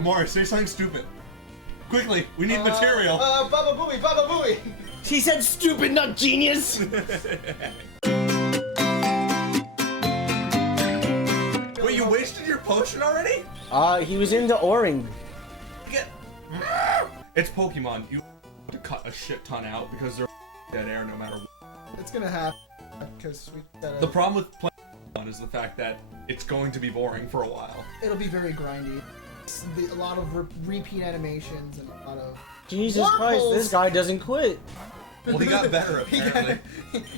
Amari, say something stupid. Quickly, we need material. BABA-BOOEY, BABA-BOOEY. He said stupid, not genius. Wait, you wasted your potion already? He was into Oring. It's Pokemon. You have to cut a shit ton out because they're dead air no matter what. It's gonna happen because we gotta... The problem with playing Pokemon is the fact that it's going to be boring for a while. It'll be very grindy. A lot of repeat animations and a lot of... Jesus Christ, this guy doesn't quit. Well, he got better apparently.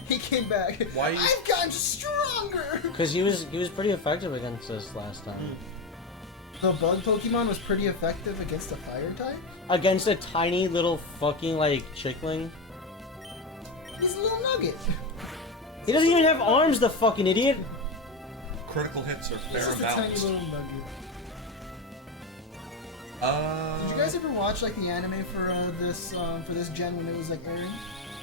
he came back. Why you... I've gotten stronger. Because he was pretty effective against us last time. The bug Pokemon was pretty effective against a fire type? Against a tiny little fucking like chickling. He's a little nugget. He doesn't even have arms, the fucking idiot. Critical hits are fair and He's just a tiny balanced. little nugget. Did you guys ever watch like the anime for this gen when it was like airing?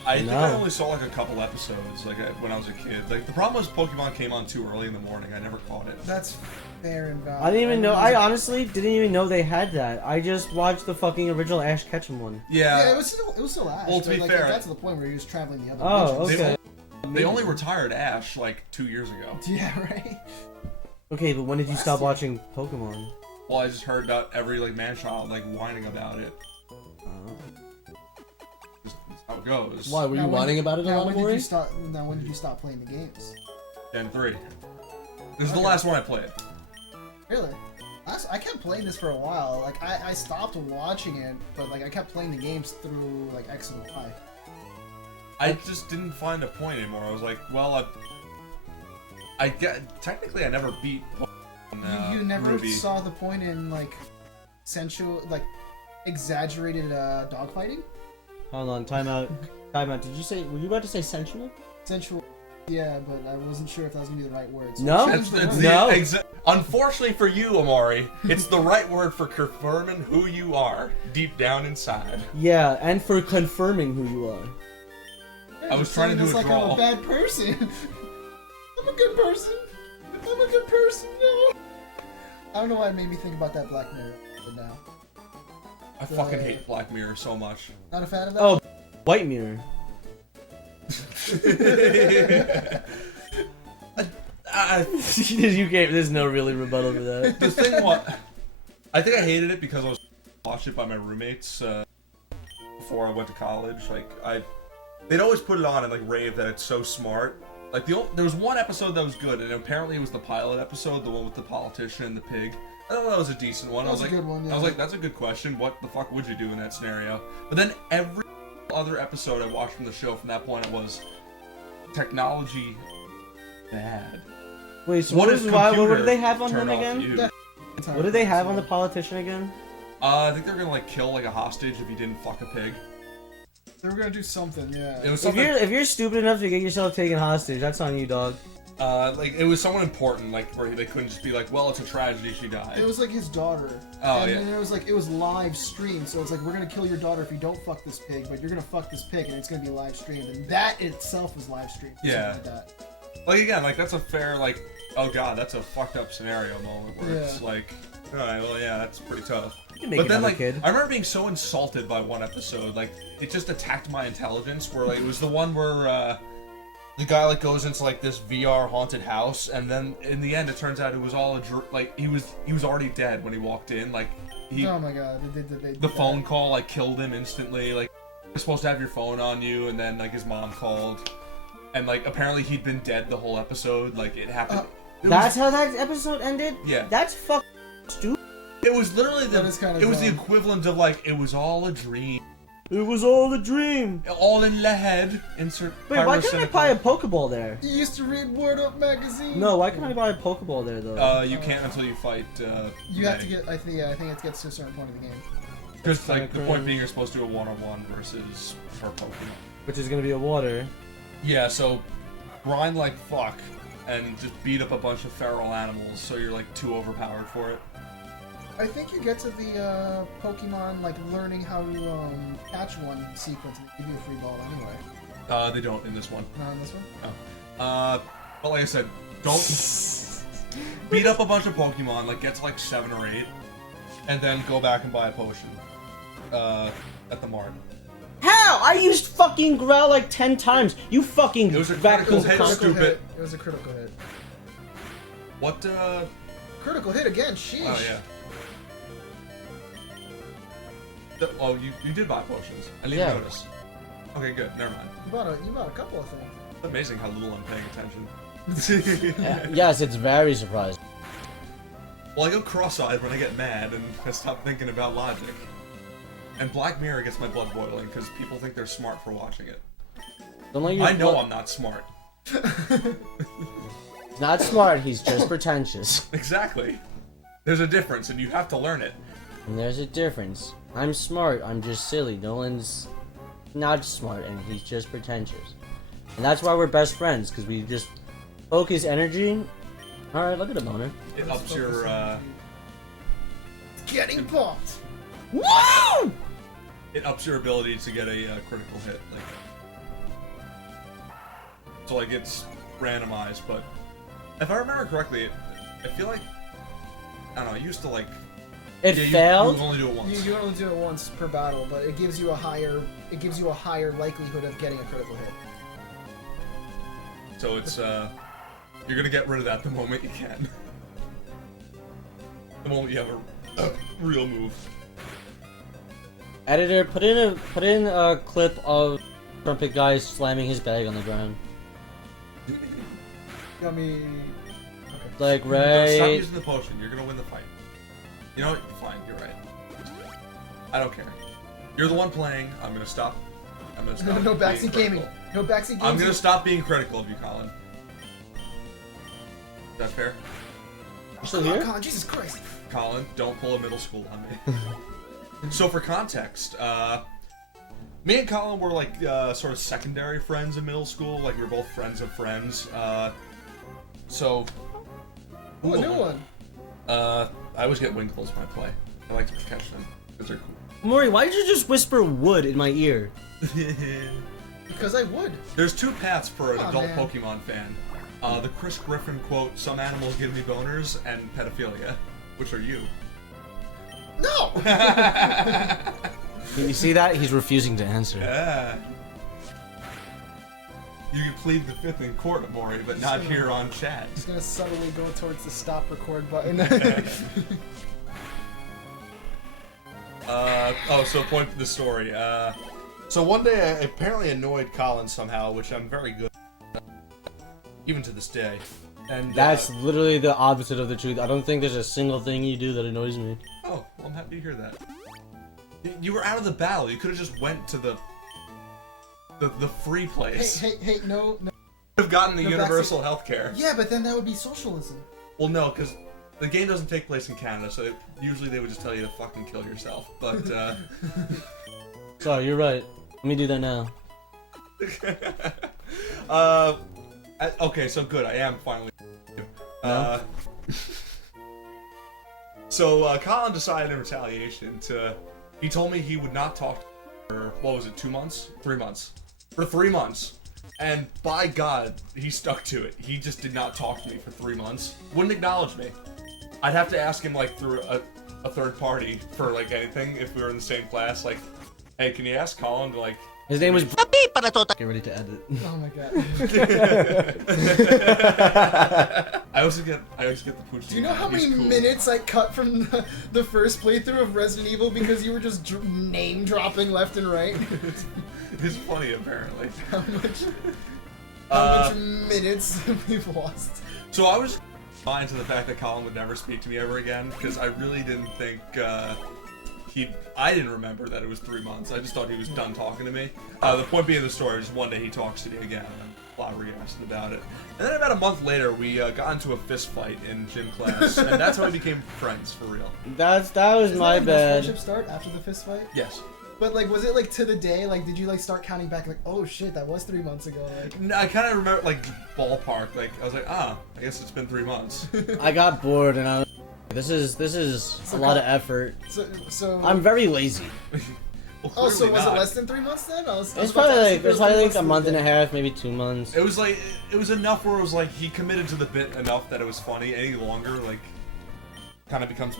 I think I only saw like a couple episodes like when I was a kid. Like the problem was Pokemon came on too early in the morning. I never caught it. That's fair and valid. I didn't even know. I honestly didn't even know they had that. I just watched the fucking original Ash Ketchum one. Yeah, it was still Ash. Well, to be like, fair, it got to the point where he was traveling the other direction. directions. Okay. They only retired Ash like 2 years ago. Yeah, right. Okay, but when did you stop watching Pokemon? Well, I just heard about every like man-child like whining about it. Just how it goes. Why were you whining about it a lot, when did you stop playing the games? Gen 3. This is the last one I played. Really? I kept playing this for a while. Like I stopped watching it, but like I kept playing the games through like X and Y. I just didn't find a point anymore. I was like, well, technically I never beat Pokemon, you never Ruby. saw the point in like sensual, like exaggerated dogfighting? Hold on, time out. Time out. Did you say? Were you about to say sensual? Sensual. Yeah, but I wasn't sure if that was gonna be the right word. So No? I changed the word. No. Unfortunately for you, Amari, it's the right word for confirming who you are deep down inside. Yeah, and for confirming who you are. I was trying to do a like draw. I'm a bad person. I'm a good person. I'm a good person. No. I don't know why it made me think about that Black Mirror, but now. I fucking hate Black Mirror so much. Not a fan of that? Oh, White Mirror. You can't. There's no really rebuttal to that. The thing what I think I hated it because I was watched it by my roommates before I went to college. Like they'd always put it on and like rave that it's so smart. Like there was one episode that was good, and apparently it was the pilot episode, the one with the politician and the pig. I thought that was a decent one. That was a good one, yeah. I was like, that's a good question. What the fuck would you do in that scenario? But then every other episode I watched from the show from that point was technology bad. Wait, so what did they have on him again? You? What did they have on the politician again? I think they were gonna like kill like a hostage if he didn't fuck a pig. They were gonna do something, yeah. It was something. If you're stupid enough to get yourself taken hostage, that's on you, dog. Like it was someone important, like where they couldn't just be like, well, it's a tragedy, she died. It was like his daughter. Oh, and yeah. then it was live streamed, so it's like, we're gonna kill your daughter if you don't fuck this pig, but you're gonna fuck this pig and it's gonna be live streamed, and that itself was live streamed. Yeah. Like that. Like again, like that's a fair like, oh god, that's a fucked up scenario moment where it's like, alright, well yeah, that's pretty tough. But then like, kid. I remember being so insulted by one episode, like it just attacked my intelligence. Where like it was the one where the guy like goes into like this VR haunted house, and then in the end it turns out it was all like he was already dead when he walked in. Like oh my god, the phone call like killed him instantly. Like you're supposed to have your phone on you, and then like his mom called, and like apparently he'd been dead the whole episode. Like it happened. That's how that episode ended? Yeah. That's fucking stupid. It was literally That is kind of it was the dumb. equivalent of like it was all a dream. It was all a dream. All in the head. Insert. Wait, why couldn't I buy a Pokeball there? You used to read Word Up magazine. No, why couldn't I buy a Pokeball there though? You can't until you fight. You have to get. I think it gets to a certain point of the game. Because like the point being, you're supposed to do a one-on-one versus per Pokemon. Which is gonna be a water. Yeah, so grind like fuck and just beat up a bunch of feral animals, so you're like too overpowered for it. I think you get to the Pokemon like learning how to catch one sequence and give you a free ball anyway. They don't in this one. Not in this one. Oh. But like I said, don't beat up a bunch of Pokemon. Like get to like 7 or 8, and then go back and buy a potion at the mart. How? I used fucking Growl like 10 times. You fucking It was a critical hit, cunt. stupid. It was a critical hit. What, Critical hit again, sheesh. Oh, yeah. Oh, you did buy potions. I didn't even notice. Okay, good. Never mind. You bought a couple of things. It's amazing how little I'm paying attention. Yes, it's very surprising. Well, I go cross-eyed when I get mad and I stop thinking about logic. And Black Mirror gets my blood boiling because people think they're smart for watching it. Don't let I know I'm not smart. He's not smart, he's just pretentious. Exactly. There's a difference and you have to learn it. And there's a difference. I'm smart, I'm just silly. Nolan's not smart and he's just pretentious. And that's why we're best friends, because we just focus energy. Alright, look at the boner. It ups your, Getting pumped! Woo! It ups your ability to get a critical hit. Like, so, like, it's randomized, but if I remember correctly, I feel like, I don't know, I used to, like... It yeah, failed? You only do it once. You only do it once per battle, but it gives you a higher likelihood of getting a critical hit. So it's, you're gonna get rid of that the moment you can. The moment you have a real move. Editor, put in a clip of trumpet guy slamming his bag on the ground. Got me. Like Stop right. using the potion. You're gonna win the fight. You know what? Fine. You're right. I don't care. You're the one playing. I'm gonna stop. I'm gonna stop. No being backseat gaming. critical. No backseat gaming. I'm gonna stop being critical of you, Colin. Is that fair? You still Come on, here? Colin, Jesus Christ. Colin, don't pull a middle school on me. So for context, me and Colin were like sort of secondary friends in middle school. Like we were both friends of friends. So. Oh, a new one. I always get Winkles when I play. I like to catch them because they're cool. Maury, why did you just whisper wood in my ear? Because I would. There's two paths for an Aw, adult man. Pokemon fan. The Chris Griffin quote, "Some animals give me boners," and pedophilia, which are you. No! You see that? He's refusing to answer. Yeah. You can plead the fifth in court, Amori, but not here on chat. Just gonna subtly go towards the stop record button. So point to the story. So one day I apparently annoyed Colin somehow, which I'm very good at, even to this day. And That's literally the opposite of the truth. I don't think there's a single thing you do that annoys me. oh, well, I'm happy to hear that. You were out of the battle. You could have just went to the free place. hey, no. Could have gotten the No, universal health care. Yeah, but then that would be socialism. Well, no, because the game doesn't take place in Canada, so usually they would just tell you to fucking kill yourself. But Sorry, you're right. Let me do that now. Okay, so good. I am finally. No? So Colin decided in retaliation to. He told me he would not talk for what was it? 2 months? 3 months? For 3 months. And by God, he stuck to it. He just did not talk to me for 3 months. Wouldn't acknowledge me. I'd have to ask him like through a third party for like anything if we were in the same class. Like, hey, can you ask Colin to like? His name was. Get ready to edit. Oh my god. I always get the pooch. Do you know how many minutes I cut from the first playthrough of Resident Evil because you were just name dropping left and right? It's funny, apparently. How much minutes we've lost? So I was fine to the fact that Colin would never speak to me ever again because I really didn't think I didn't remember that it was 3 months. I just thought he was done talking to me. The point being of the story is one day he talks to me again, and I'm flabbergasted about it. And then about a month later, we got into a fist fight in gym class, and that's how we became friends for real. That was my Does bad. friendship start after the fist fight? Yes. But like, was it like to the day? Like, did you like start counting back? Like, oh shit, that was 3 months ago. Like, I kind of remember like ballpark. Like I was like, I guess it's been 3 months. I got bored and I was. This is a lot of effort. So I'm very lazy. Well, oh, so clearly was not. it less than 3 months then? It's probably like a month and a half, maybe 2 months. It was like it was enough where it was like he committed to the bit enough that it was funny. Any longer, like, kind of becomes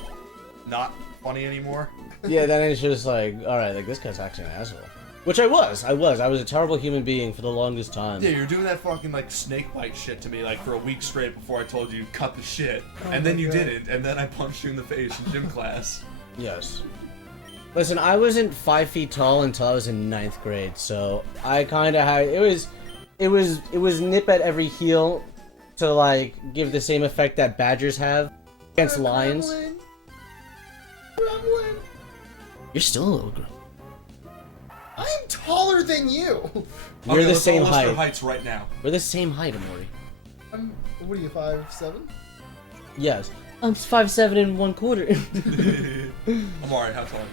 not funny anymore. Yeah, then it's just like, alright, like, this guy's actually an asshole. Which I was. I was a terrible human being for the longest time. Yeah, you're doing that fucking, like, snake bite shit to me, like, for a week straight before I told you cut the shit. Oh And then my you God. didn't, and then I punched you in the face in gym class. Yes. Listen, I wasn't 5 feet tall until I was in 9th grade, so I kind of had it was nip at every heel to like give the same effect that badgers have against lions. Gremlin. You're still a little girl. I am taller than you. We're Okay, the let's same all list our height. heights right now. We're the same height, Amori. What are you, 5'7"? Yes. I'm 5'7" and 1/4. I'm alright, how tall are you?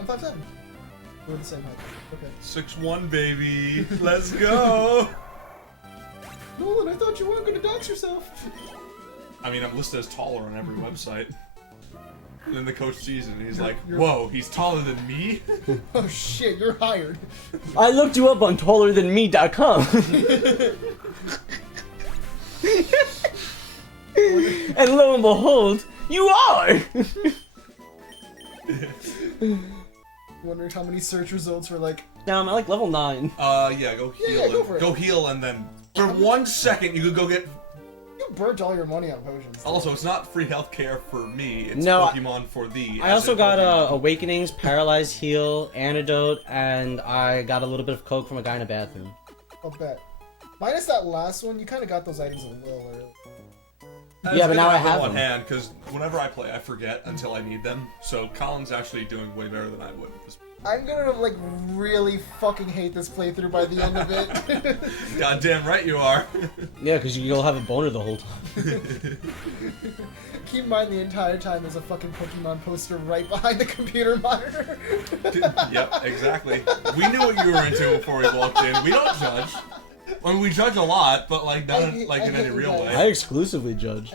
I'm 5'7". We're the same height. Okay. 6'1", baby. Let's go. Nolan, I thought you weren't gonna dox yourself. I mean, I'm listed as taller on every website. And then the coach sees it and he's like, you're- whoa, he's taller than me? Oh shit, you're hired. I looked you up on tallerthanme.com. And lo and behold, you are! Wondering how many search results were like, Now I'm at like level 9. Yeah, go heal. Yeah, go for it. Go heal and then for 1 second you could go get... you burnt all your money on potions. Also, it's not free healthcare for me, it's No, Pokemon for thee. I as also in got Pokemon. Awakenings, Paralyzed Heal, Antidote, and I got a little bit of coke from a guy in a bathroom. I'll bet. Minus that last one, you kind of got those items a little early. It's Yeah, but good now to I them have on them. hand, because whenever I play, I forget until I need them. So Colin's actually doing way better than I would. I'm gonna like really fucking hate this playthrough by the end of it. Goddamn right you are. Yeah, because you'll have a boner the whole time. Keep in mind the entire time there's a fucking Pokemon poster right behind the computer monitor. Yep, exactly. We knew what you were into before we walked in. We don't judge. I mean, we judge a lot, but like not I hate- like I in hate any you real guys. way. I exclusively judge.